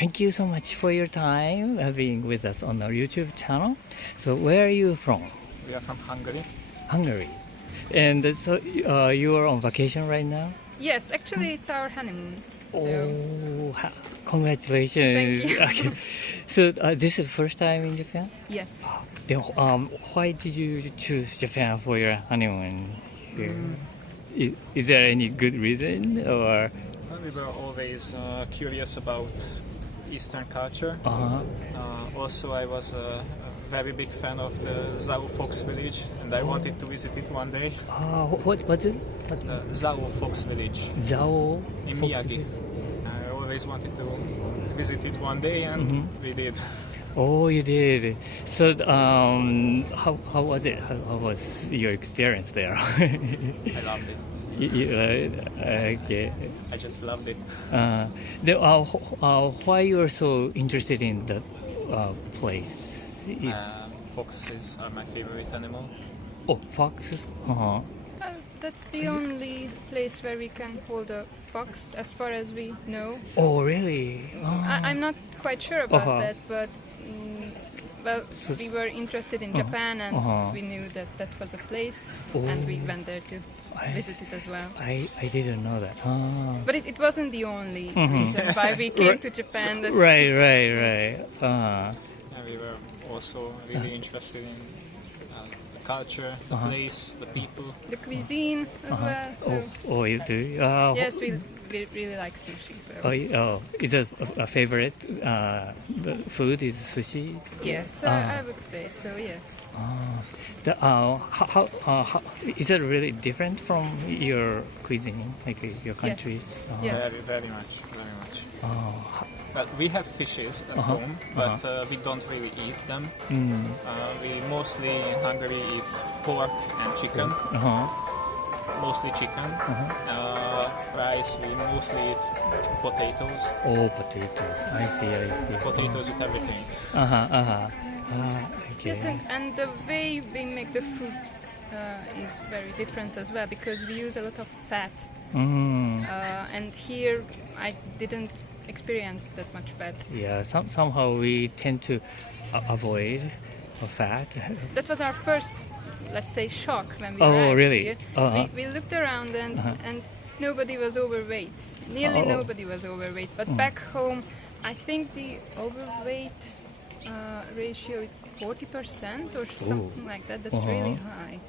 thank you so much for your time being with us on our YouTube channel. So where are you from? We are from Hungary. Hungary. And so you are on vacation right now? Yes, actually it's our honeymoon. Oh, congratulations. Thank you. Okay. So this is the first time in Japan? Yes. Then, why did you choose Japan for your honeymoon? Is there any good reason or? We were always curious about Eastern culture. Also, I was a very big fan of the Zhao Fox village, and I wanted to visit it one day. What is it? The Zhao Fox village Zhao in Fox Miyagi. village? I always wanted to visit it one day, and we did. Oh, you did. So, how was it? How was your experience there? I loved it. Okay. I just loved it. Why you are so interested in that place? Foxes are my favorite animal. Oh, foxes. That's the only place where we can hold a fox, as far as we know. Oh, really? I'm not quite sure about that, but we were interested in Japan, and we knew that that was a place, and we went there to visit it as well. I didn't know that. But it wasn't the only reason why we came to Japan. That's Right. And we were also really interested in the culture, the place, the people. the cuisine as well. So Oh, you do? yes, we really like sushi. So. Is it a favorite the food is sushi? Yes, I would say so. Yes. How is it really different from your cuisine, like your countries? Yes. Very much. But we have fishes at home, but we don't really eat them. We mostly in Hungary eat pork and chicken. Mostly chicken. Rice, we mostly eat potatoes. Oh, potatoes. I see. Potatoes with everything. Okay. Yes, and the way we make the food is very different as well, because we use a lot of fat. And here I didn't experience that much fat. Yeah, somehow we tend to avoid fat. That was our first, let's say, shock when we Oh, arrived really? here. We looked around and nobody was overweight. Nearly nobody was overweight. But back home, I think the overweight ratio is 40% or something like that. That's really high.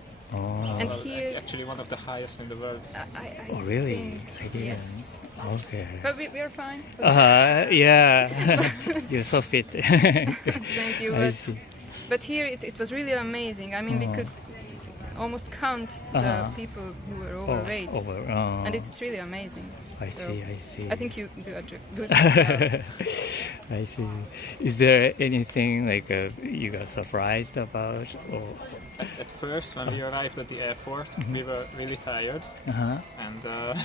And here, actually one of the highest in the world. I Really? think, I didn't. yes. Okay. But we are fine. Yeah. You're so fit. Thank you. I see. But here it was really amazing. I mean, we could almost count the people who were overweight. And it's really amazing. I see. I think you do a good job. I see. Is there anything like you got surprised about? Or? At first, when we arrived at the airport, we were really tired, and the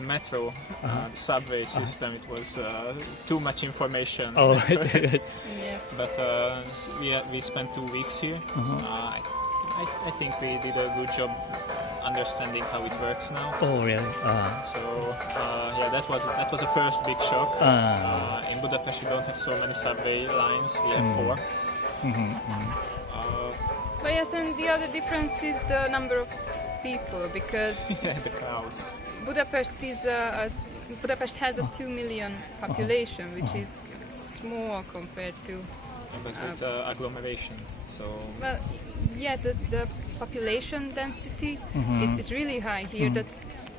metro, the subway system, it was too much information. Oh, Yes. But we spent 2 weeks here. I think we did a good job understanding how it works now. Oh, really? So that was the first big shock. In Budapest, we don't have so many subway lines. We have 4. But yes, and the other difference is the number of people, because the crowds. Budapest has a 2 million population, which is small compared to. But with agglomeration, so. Well, yes, the population density is really high here.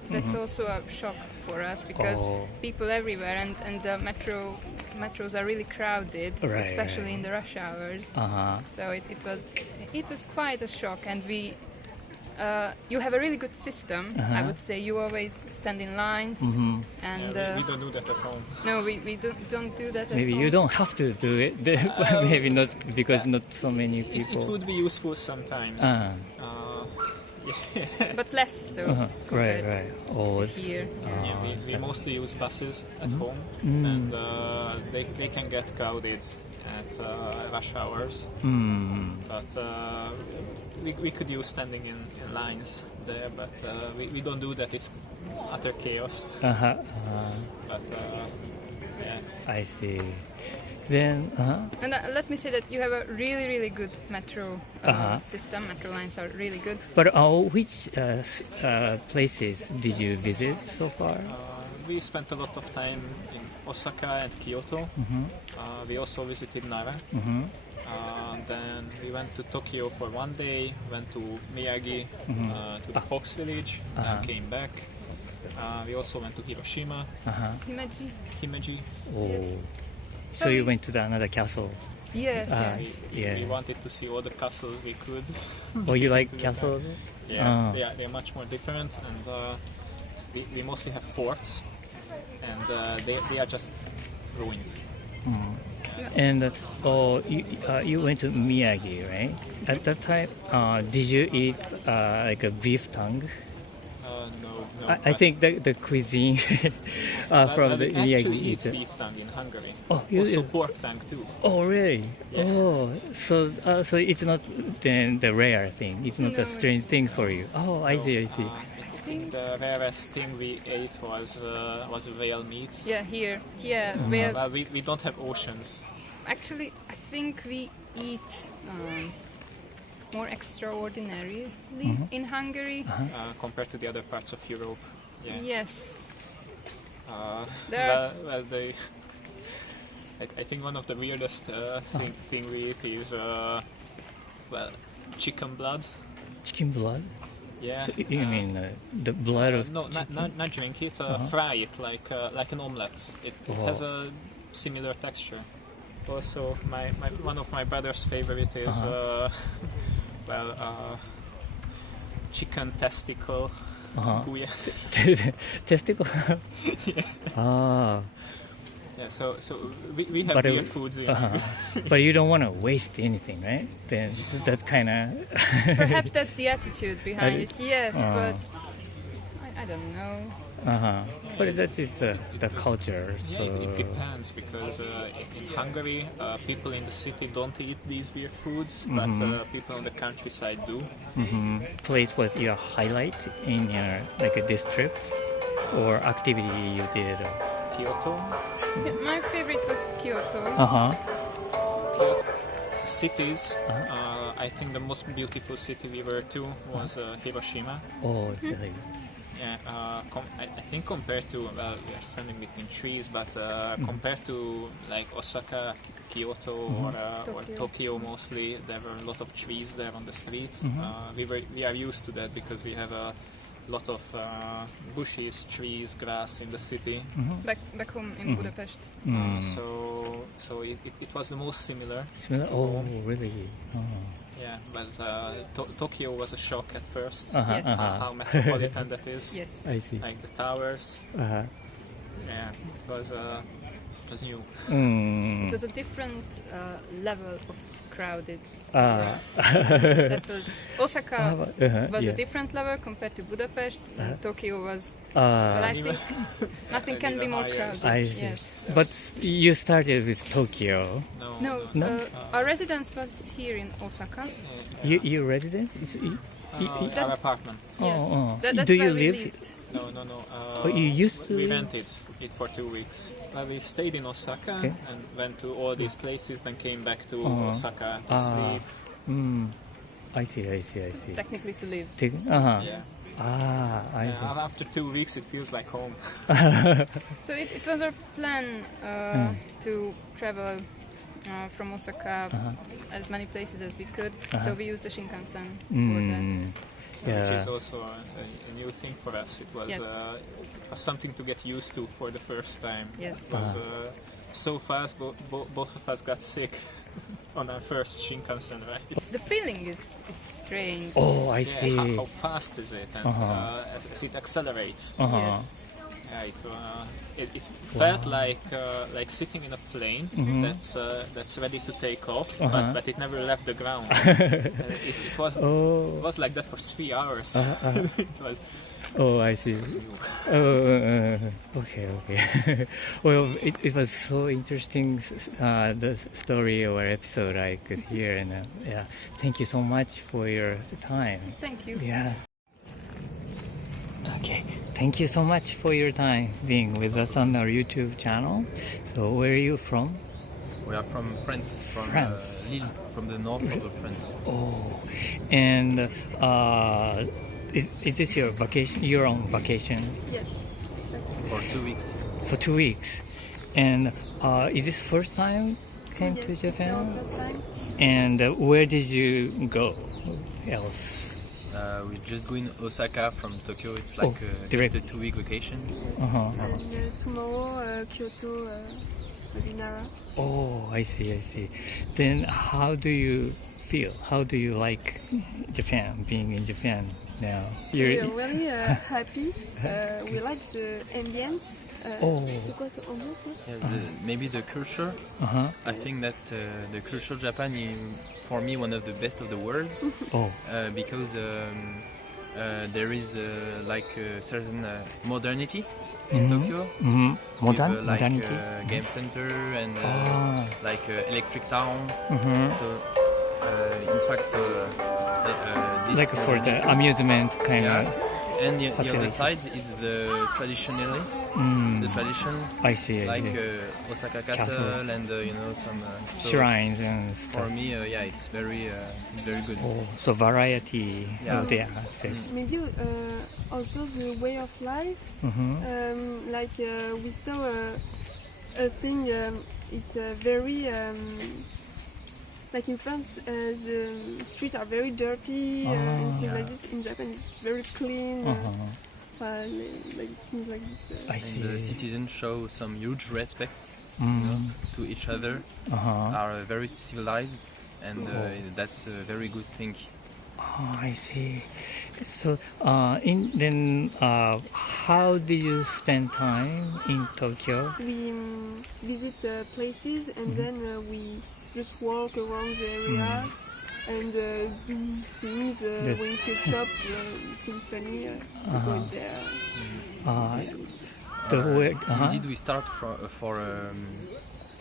That's also a shock for us, because people everywhere, and the metros are really crowded, especially in the rush hours. So it was quite a shock, and you have a really good system. I would say you always stand in lines, and we don't do that at home. No, we don't do that. Maybe at home. you don't have to do it. Maybe not, because not so many people. It would be useful sometimes. But less so. Right. To here. We mostly use buses at home, and they can get crowded at rush hours. But we could use standing in lines there, but we don't do that. It's utter chaos. But I see. Then, And let me say that you have a really, really good metro system. Metro lines are really good. but which places did you visit so far? We spent a lot of time in Osaka and Kyoto. We also visited Nara. Then we went to Tokyo for one day, went to Miyagi, to the Fox Village, and came back. We also went to Hiroshima, Himeji. Oh, Yes. so you went to another castle? Yes, yes. Yeah. We wanted to see all the castles we could. Oh, you like castles? Yeah, they are much more different, and we mostly have forts, and they are just ruins. And you went to Miyagi, right? At that time, did you eat like a beef tongue? No. I think the cuisine from the we actually Miyagi eat is. beef tongue in Hungary. Oh, you Also do? pork tongue too. Oh, really? Yeah. Oh, so it's not the rare thing. It's not No, a strange it's thing for you. Oh, I see. I see. I think the rarest thing we ate was whale meat. Yeah, here. Yeah, well, Well, we don't have oceans. actually, I think we eat more extraordinarily in Hungary. Compared to the other parts of Europe. Yeah. Yes. Well, I think one of the weirdest thing we eat is chicken blood. Chicken blood? Yeah. So you mean the blood of No, not drink it. Fry it like an omelette. It has a similar texture. Also, one of my brother's favorite is chicken testicle. Guya. testicle? Ah. Yeah, so we have But weird foods in Hungary. But you don't want to waste anything, right? Then that's kind of. Perhaps that's the attitude behind it. Yes, but I don't know. But that is the culture. Yeah, So. it depends because in Hungary, people in the city don't eat these weird foods, but people on the countryside do. Place was your highlight in your this trip or activity you did? Kyoto. Yeah, my favorite was Kyoto. Kyoto. Cities. I think the most beautiful city we were to was Hiroshima. Oh, really? Yeah, I think compared to we are standing between trees, but compared to like Osaka, Kyoto, or Tokyo mostly, there were a lot of trees there on the street. We are used to that because we have a lot of bushes, trees, grass in the city. Back home in Budapest. So it was the most similar. Oh, really? Oh. Yeah, but Tokyo was a shock at first. Yes. How metropolitan that is. Yes. I see. Like the towers. Yeah, it was new. It was a different level of crowded. Ah. That was Osaka was yeah. a different level compared to Budapest, and Tokyo was. Ah. But I think nothing can be more crowded. I see. Yes. But you started with Tokyo. No, our residence was here in Osaka. You resident? Our apartment. Yes. That's Do where you we live? lived. No. Oh, you used to We live? rented it for 2 weeks. We stayed in Osaka and went to all these places, then came back to Osaka to sleep. I see. Technically to live. Yeah. I see. After 2 weeks, it feels like home. So it was our plan to travel from Osaka as many places as we could. So we used the Shinkansen for that. Which is also a new thing for us. It was something to get used to for the first time. Yes. It was so fast, both of us got sick on our first Shinkansen ride. The feeling is strange. Oh, I see. Yeah, how fast is it? And as it accelerates. Yes. It felt like sitting in a plane that's ready to take off, but it never left the ground. It was like that for 3 hours. It was. Oh, I see. Okay. Well, it was so interesting, the story or episode I could hear, and thank you so much for your time. Thank you. Yeah. Okay, thank you so much for your time being with us on our YouTube channel. So, where are you from? We are from France, from Lille, from the north of France. Oh, and is this your vacation? You're on vacation Yes. For 2 weeks. for 2 weeks, and is this first time came Yes, to it's our Japan? first time. And where did you go else? We just go in Osaka from Tokyo. It's Oh, like just direct. a 2-week vacation. Uh-huh. And tomorrow, Kyoto, maybe Nara. Oh, I see. Then how do you feel? How do you like Japan, being in Japan now? We are really happy. We like the ambience. Oh. C'est quoi ce ambiance là? Yeah, maybe the culture. Uh-huh. I think that the culture Japan is, for me, one of the best of the world Oh. because there is like a certain modernity in Tokyo. Mm-hmm. With, like Modernity. game center and like electric town. Mm-hmm. So in fact, this Like for the amusement kind yeah. of. And the facility. other side is the traditionally, the tradition, I see. like Osaka Castle and some so Shrines and For stuff. me, yeah, it's very good. Oh, so variety Yeah. of the aspects. Maybe also the way of life. Mm-hmm. Like we saw a thing. It's very like in France, the streets are very dirty. And things like this. In Japan, it's very clean. Like things like this. I And the see. citizens show some huge respect Mm. to each other, Uh-huh. are very civilized, and that's a very good thing. Oh, I see. So, how do you spend time in Tokyo? We visit places and then we just walk around the areas and do things. When we see a shop, we seem funny. We go in there. Indeed, we start for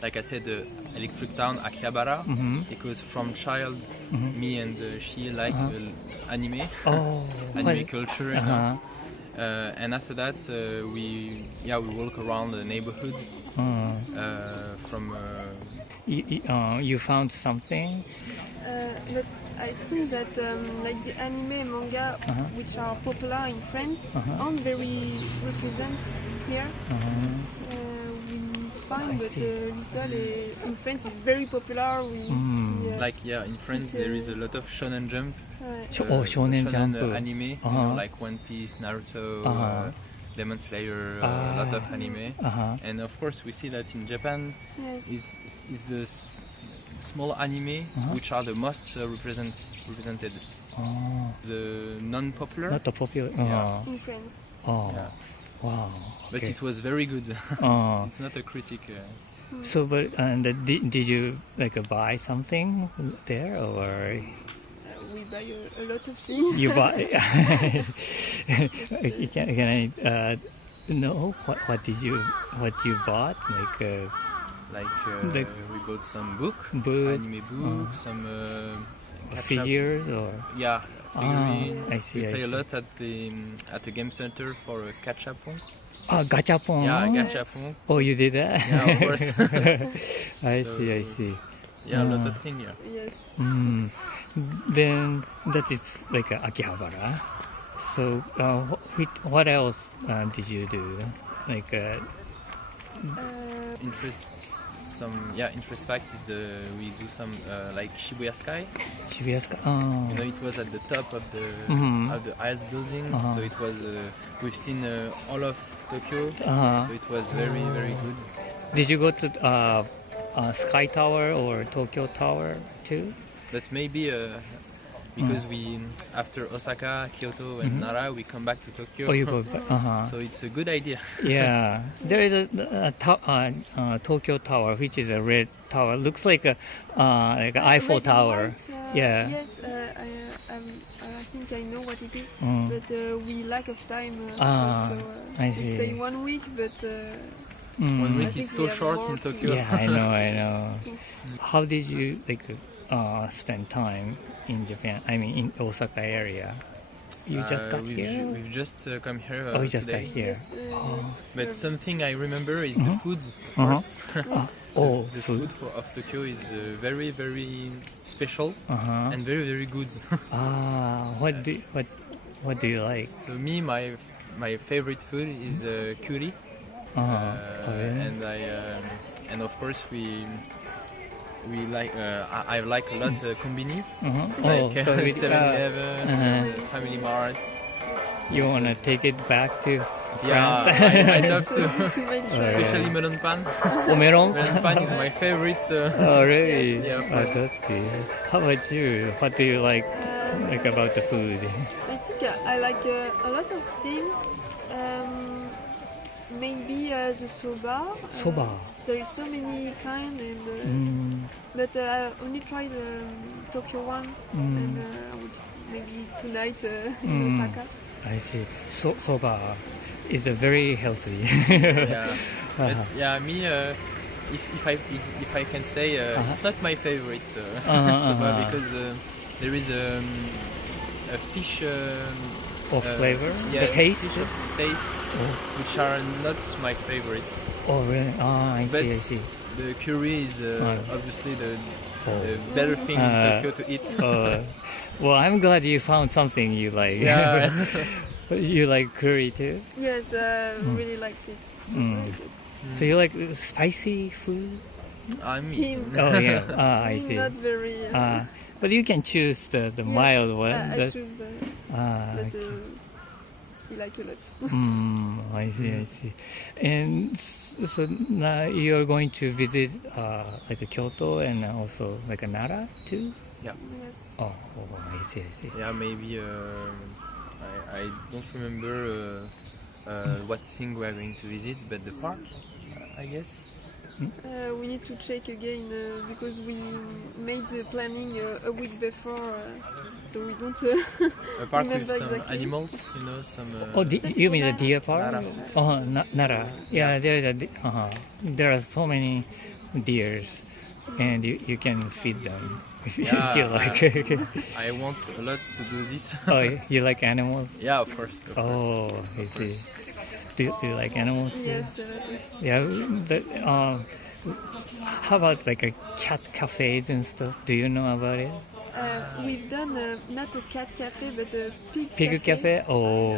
like I said, the electric town Akihabara, because from child, me and she like anime, Oh, anime culture, and after that we walk around the neighborhoods from. You found something? But I think that like the anime and manga which are popular in France aren't very represent here. We find that little in France is very popular. We see, Like in France there is a lot of Shonen Jump. Shonen Jump. Anime, like One Piece, Naruto, Demon Slayer, a lot of anime. And of course we see that in Japan yes. is the small anime which are the most represented. The non-popular. Not the popular. In France. Oh, Yeah. wow. But Okay. it was very good. Oh. It's not a critic. So, but did you like buy something there, or We buy a lot of things. you buy? Can I know what you bought? Like we bought some book, Book, anime book, some figures or? yeah, figurines. I see. We I pay a see. lot at the game center for a gachapon. Gachapon. Yeah, gachapon. Oh, you did that? Yeah, of course. I So- see. I see. Yeah, a lot of things. Yeah. Yes. Then that is like Akihabara. So what else did you do? Like Interest fact is we do some like Shibuya Sky. Shibuya Sky. You know, it was at the top of the highest building, so it was we've seen all of Tokyo, so it was very good. Did you go to Sky Tower or Tokyo Tower too? But maybe because we after Osaka, Kyoto, and Nara, we come back to Tokyo. Oh, you go back. So it's a good idea. Yeah, there is a Tokyo Tower, which is a red tower. Looks like a like an Eiffel Red and Tower. white, Yeah. Yes, I think I know what it is, but we lack of time. So I we see. stay 1 week, but 1 I week think is we so have short more in to- Tokyo. Yeah, I know. How did you spend time in Japan? I mean, in Osaka area. you just got here? We've just come here Oh, you just got today. here. Yes, But something I remember is the food, of course. Oh, The food. food of Tokyo is very, very special Uh-huh. and very, very good. What do you like? So me, my favorite food is curry, Okay. and of course we like I like a lot combini, like so 7-Eleven, Family Marts. you wanna take it back to Yeah, France? I love to, to make sure. especially melon pan. Oh, melon? Melon pan is my favorite. Oh, really? Yes, yeah, of Oh, course. that's good. How about you? What do you like about the food? Basically, I like a lot of things. Maybe the soba. Soba. There is so many kind, and but I only tried Tokyo one, and I would maybe tonight in Osaka. I see. Soba is very healthy. Yeah, but yeah, me. If I can say, it's not my favorite soba because there is a fish. Or flavor? Yeah, The taste? fish of taste, which are not my favorites. Oh, really? I But see. the curry is obviously the better thing in Tokyo to eat. Well, I'm glad you found something you like. Yeah. You like curry too? Yes, really liked it. It was very good. So you like spicy food? I mean, Oh, yeah. I Him see. not very. But you can choose the mild one. I choose the. But Okay. he like a lot. I see. And so now you're going to visit like Kyoto and also like Nara too? Yes. Oh, I see. yeah, maybe I don't remember what thing we are going to visit, but the park, I guess. We need to check again because we made the planning a week before, so we don't A park with remember some exactly. animals, you know, some. Oh, you mean the deer park? Nara. Oh, Nara. Yeah, there are so many deers, and you can feed them if you like. I want a lot to do this. Oh, you like animals? Yeah, of course. Oh, I see. Do you like animals? Yes. Yeah. How about like a cat cafes and stuff? Do you know about it? We've done not a cat cafe but a Pig cafe? Oh.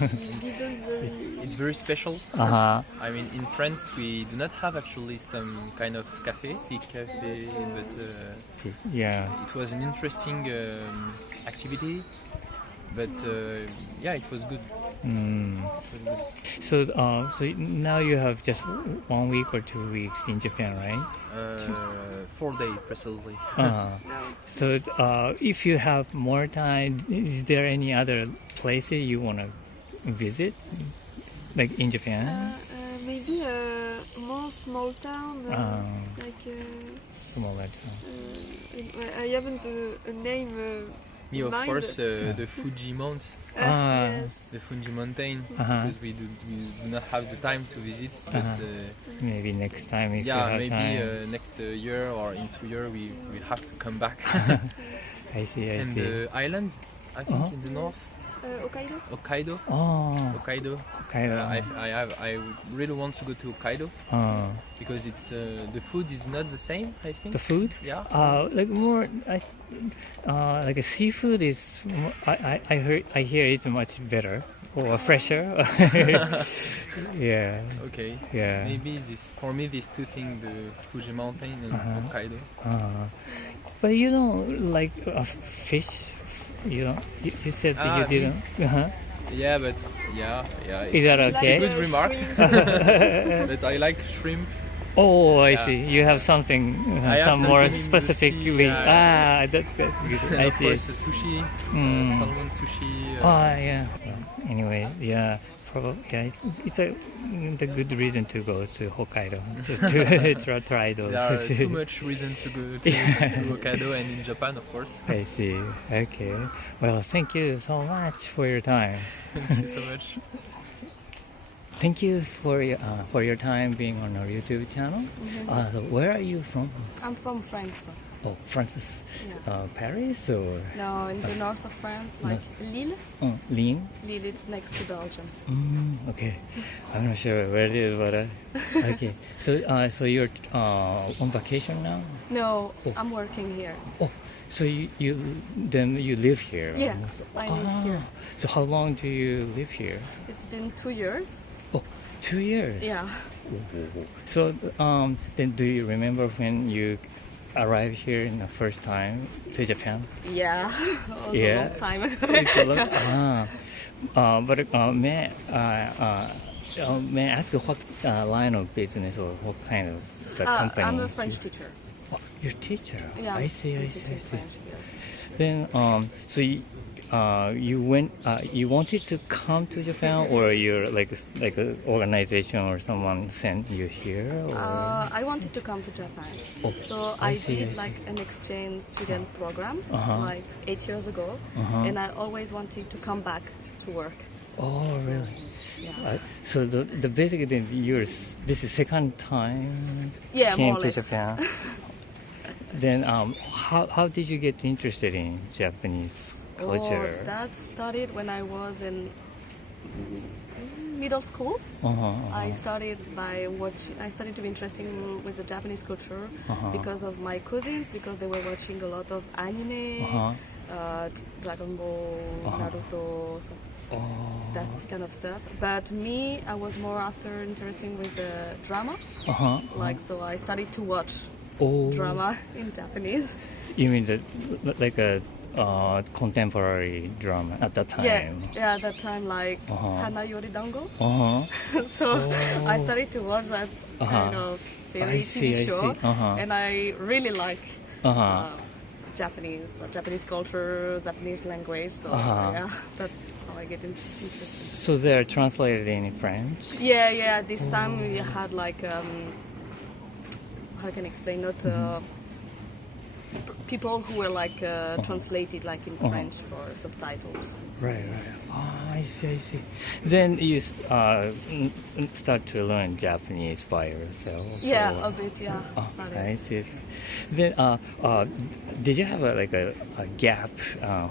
We didn't very. It's very special. Uh-huh. I mean, in France we do not have actually some kind of cafe, big cafe, but Yeah. it was an interesting activity. But yeah, it was good. So now you have just 1 week or 2 weeks in Japan, right? 4 days precisely. So if you have more time, is there any other places you want to visit, like in Japan? Maybe a more small town, like. Smaller town. I haven't a name. Me, of mind. course, the Fuji Mount, Yes. the Fuji Mountain, because we do not have the time to visit. But Maybe next time if you yeah, have maybe time. next year or in 2 years we will have to come back. I see. And the islands, I think in the north, Hokkaido. Hokkaido. Oh, Hokkaido. Hokkaido. I really want to go to Hokkaido because it's the food is not the same. I think. The food? Yeah. Like more, like a seafood is. I hear it's much better or fresher. Yeah. Okay. Yeah. Maybe for me these two things, the Fuji Mountain and Hokkaido. But you don't like fish. You said that you me? didn't. Yeah, but yeah. Is that It's okay? a good remark. But I like shrimp. Oh, I see. You have something, I have some more something in the specifically. sea, yeah. That's good. And I of see. course, sushi, salmon sushi. Yeah. Anyway, yeah. Probably, yeah. It's the good reason to go to Hokkaido to try those. There are too much reason to go to Hokkaido and in Japan, of course. I see. Okay. Well, thank you so much for your time. Thank you so much. Thank you for your time being on our YouTube channel. So where are you from? I'm from France. Oh, France, Yeah. Paris or No, in the north of France, like Lille. Lille? Lille, it's next to Belgium. Okay, I'm not sure where it is, but okay. So you're on vacation now? No, Oh. I'm working here. Oh, so you then you live here? Yeah, I live here. So how long do you live here? It's been 2 years. Oh, 2 years. Yeah. So then do you remember when you arrived here in the first time to Japan? Yeah. It was a Yeah. long time ago. It's a long, but may I ask what line of business or what kind of the company? I'm a French teacher. Oh, your teacher. Yeah, I see. I teach French here. Then so you went. You wanted to come to Japan, or you're like an organization or someone sent you here? Or? I wanted to come to Japan. Oh, So I I see, I did see. like an exchange student program like 8 years ago, and I always wanted to come back to work. Oh, really? Yeah. So the basically then this is second time Yeah, came more or to less. Japan. Then how did you get interested in Japanese culture? Oh, that started when I was in middle school. I started to be interested with the Japanese culture because of my cousins, because they were watching a lot of anime, Dragon Ball, Naruto, that kind of stuff. But me, I was more after interested with the drama. So I started to watch drama in Japanese. You mean like a contemporary drama at that time? Yeah, at that time, like Hana Yori Dango. So Oh. I started to watch that kind of series, TV show, and I really like Japanese culture, Japanese language. So yeah, that's how I get interested. So they're translated in French? Yeah. This time we had like how can I explain? Not people who were like translated like in French for subtitles. Right. Oh, I see. Then you start to learn Japanese by yourself? Yeah, or? a bit. Yeah. Oh, started. I see. Then, did you have a gap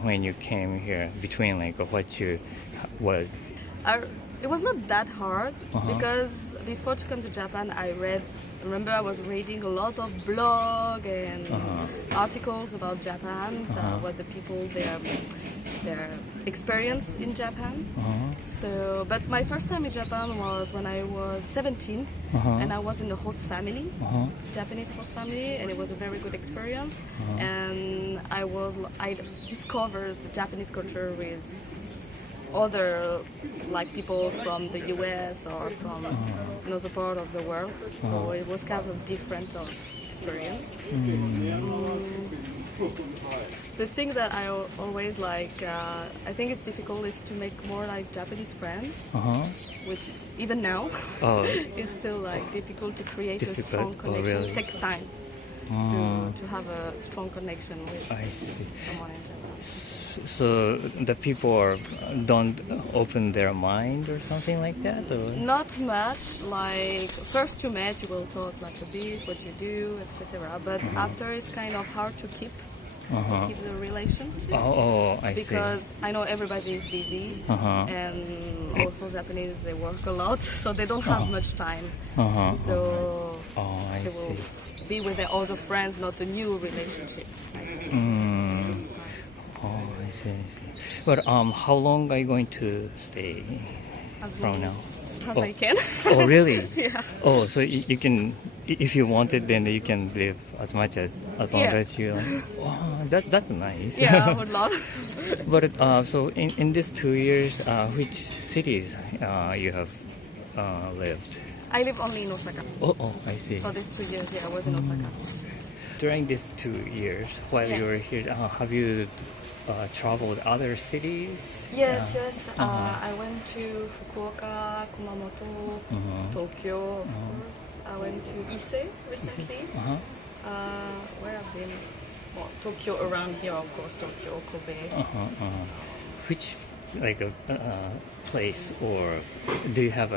when you came here between like what you was? It was not that hard because before to come to Japan, I was reading a lot of blog and articles about Japan, what the people their experience in Japan. So, but my first time in Japan was when I was 17, and I was in a host family, Japanese host family, and it was a very good experience. And I discovered the Japanese culture with other like people from the US or from another part of the world. So it was kind of different experience. The thing that I always like, I think it's difficult, is to make more like Japanese friends, which even now is still like difficult to create a strong connection. Really? It takes time to have a strong connection with someone in Japan. So the people don't open their mind or something like that? Or? Not much. Like first you met, you will talk like a bit, what you do, etc. But after it's kind of hard to keep the relationship. I see. Because I know everybody is busy, and also Japanese, they work a lot, so they don't have much time. So they will be with their other friends, not a new relationship. I see. But how long are you going to stay from now? As I can. Oh, really? Yeah. Oh, so you can, if you want it, then you can live as much as long as you like. Oh, that's nice. Yeah, I would love. But so in these 2 years, which cities you have lived? I live only in Osaka. Oh, I see. For these 2 years, I was in Osaka. During these 2 years, while you were here, have you traveled other cities? Yes. I went to Fukuoka, Kumamoto, Tokyo, of course. I went to Ise recently. Where I've been? Well, Tokyo around here, of course, Tokyo, Kobe. Which like a place, or do you have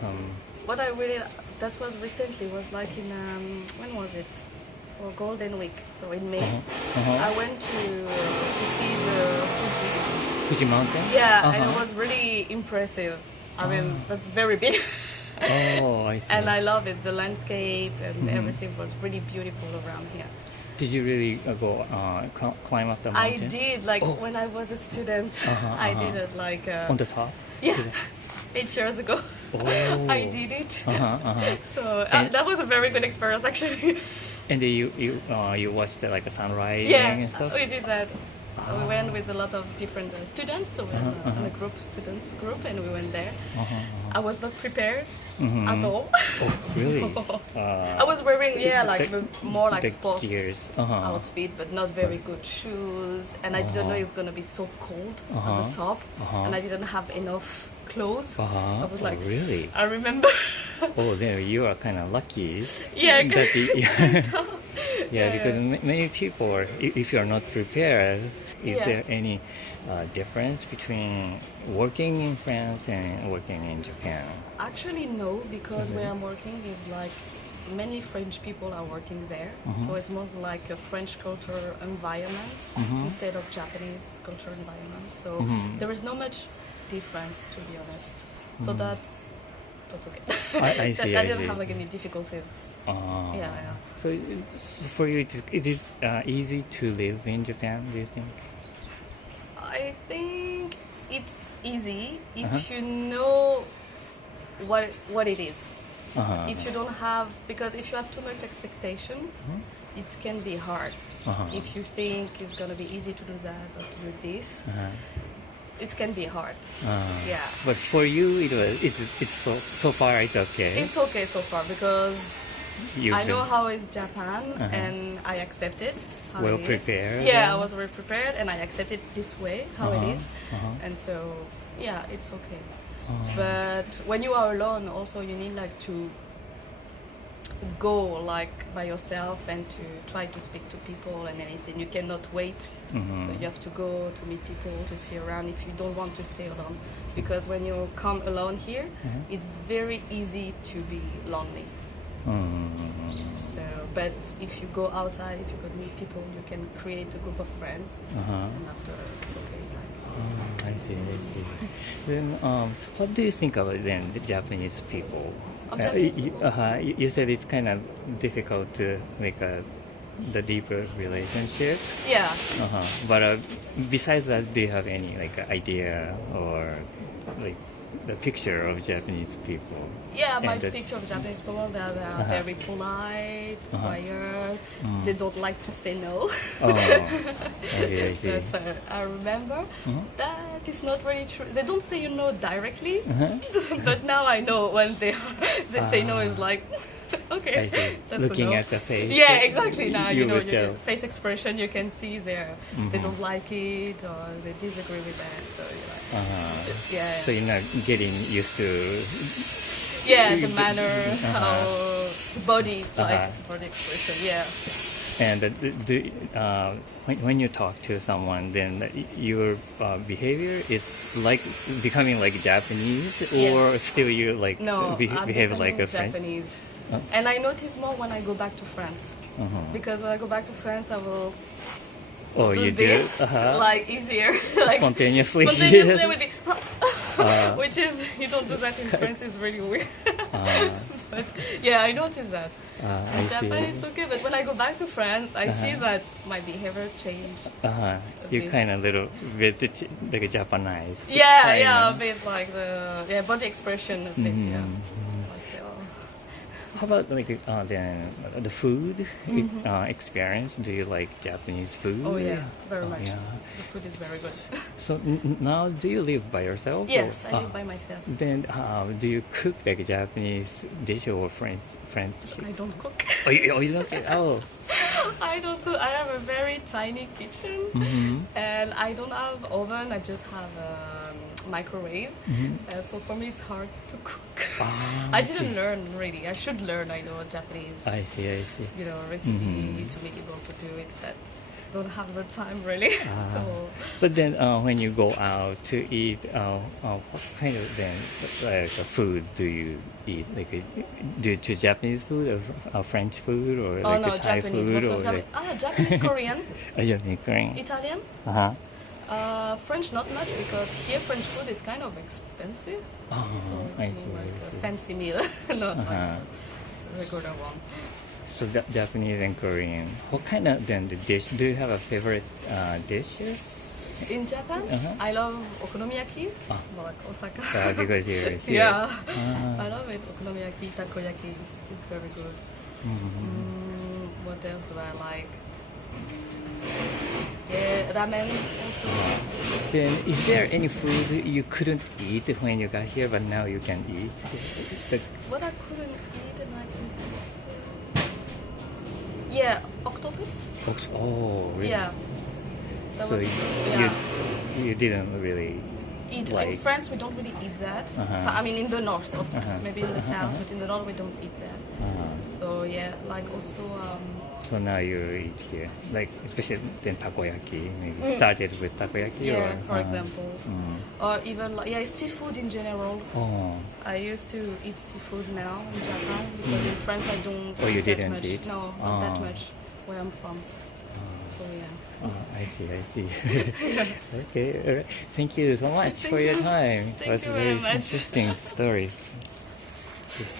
some? What that was recently was like in when was it? for Golden Week, so in May. I went to see the Fuji Mountain? Yeah, and it was really impressive. I mean, that's very big. Oh, I see. And I love it. The landscape and everything was really beautiful around here. Did you really go climb up the mountain? I did, like when I was a student. I did it like On the top? yeah, 8 years ago. Oh. I did it. So that was a very good experience, actually. And then you watched like a sunrise Yeah, and stuff? we did that. We went with a lot of different students, so we were in a students group, and we went there. I was not prepared at all. Oh, really? I was wearing more like the sports gears. outfit, but not very good shoes, and I didn't know it was gonna be so cold at the top, and I didn't have enough clothes. I was like, really? I remember. Oh, then you are kind of lucky. Yeah, that because many people, if you're not prepared, is there any difference between working in France and working in Japan? Actually, no, because where I'm working is like many French people are working there, so it's more like a French culture environment instead of Japanese culture environment. So there is not much difference, to be honest. So that's okay. I see. I didn't have like any difficulties. Yeah. So for you, is it easy to live in Japan, do you think? I think it's easy if you know what it is. If you don't have, because if you have too much expectation, it can be hard. If you think it's gonna be easy to do that or to do this, it can be hard. Yeah. But for you, it's so far it's okay. It's okay so far because I know how is Japan and I accept it. How well it is. prepared. Yeah, I was well prepared and I accept it this way, how it is. And so, yeah, it's okay. But when you are alone, also you need like to go like by yourself and to try to speak to people and anything. You cannot wait. So you have to go to meet people, to see around if you don't want to stay alone. Because when you come alone here, it's very easy to be lonely. So, but if you go outside, if you go meet people, you can create a group of friends, and after it's okay. It's like, I see. Then, what do you think about then the Japanese people? You said it's kind of difficult to make the deeper relationship. Yeah. But besides that, do you have any like idea or like the picture of Japanese people? Yeah, my picture of Japanese people, they are very polite, quiet. They don't like to say no. I see. But, I remember that is not really true. They don't say no directly, but now I know when they say no is like, okay. I see. That's Looking a no. at the face. Yeah, exactly. Now you know would your tell. face expression. You can see they don't like it or they disagree with that. So you're like, yeah. So you're not getting used to. Yeah, the manner, how body, like body expression. Yeah. And when you talk to someone, then your behavior is like becoming like Japanese, or still you like behave like a French? Japanese. And I notice more when I go back to France, because when I go back to France, I will do this like easier, like spontaneously. Spontaneously would be, which is you don't do that in France. Is really weird. But yeah, I notice that. In Japan, it's okay, but when I go back to France, I see that my behavior changed. You kind of little bit like Japanized. Yeah, a bit like the body expression a bit. Yeah. How about like the food experience? Do you like Japanese food? Oh yeah, very much. Yeah. The food is very good. So now, do you live by yourself? Yes, I live by myself. Then do you cook like Japanese dish or French? I don't cook. Oh, you don't cook? Oh. I don't cook. I have a very tiny kitchen, and I don't have oven. I just have a microwave. So for me, it's hard to cook. I didn't learn really. I should learn. I know Japanese. I see. Recipe to be able to do it, but don't have the time really. So. But then when you go out to eat, what kind of then food do you eat? Like, do you choose Japanese food or French food or like no, Thai Japanese, food most or of like Japanese, Korean, Japanese, Korean? Italian. French not much because here French food is kind of expensive. So it's like a fancy meal, not like a regular one. So Japanese and Korean. What kind of then the dish? Do you have a favorite dishes? In Japan, I love okonomiyaki, like Osaka. Because you're here. Yeah, I love it. Okonomiyaki, takoyaki, it's very good. What else do I like? Yeah, ramen also. Then is there any food you couldn't eat when you got here, but now you can eat? What I couldn't eat and I can eat? Yeah, octopus. Oh, really? Yeah. So you didn't really eat. like... In France, we don't really eat that. I mean, in the north of France, maybe in the south, but in the north we don't eat that. So yeah, like also. So now you eat here, like especially then takoyaki. Maybe started with takoyaki. Yeah, or, for example, or even like seafood in general. Oh. I used to eat seafood now in Japan because in France I don't. Oh, you eat didn't that much. eat? No, not that much where I'm from. So yeah. I see. Okay, all right. Thank you so much for your time. Thank It was you very very much. interesting story.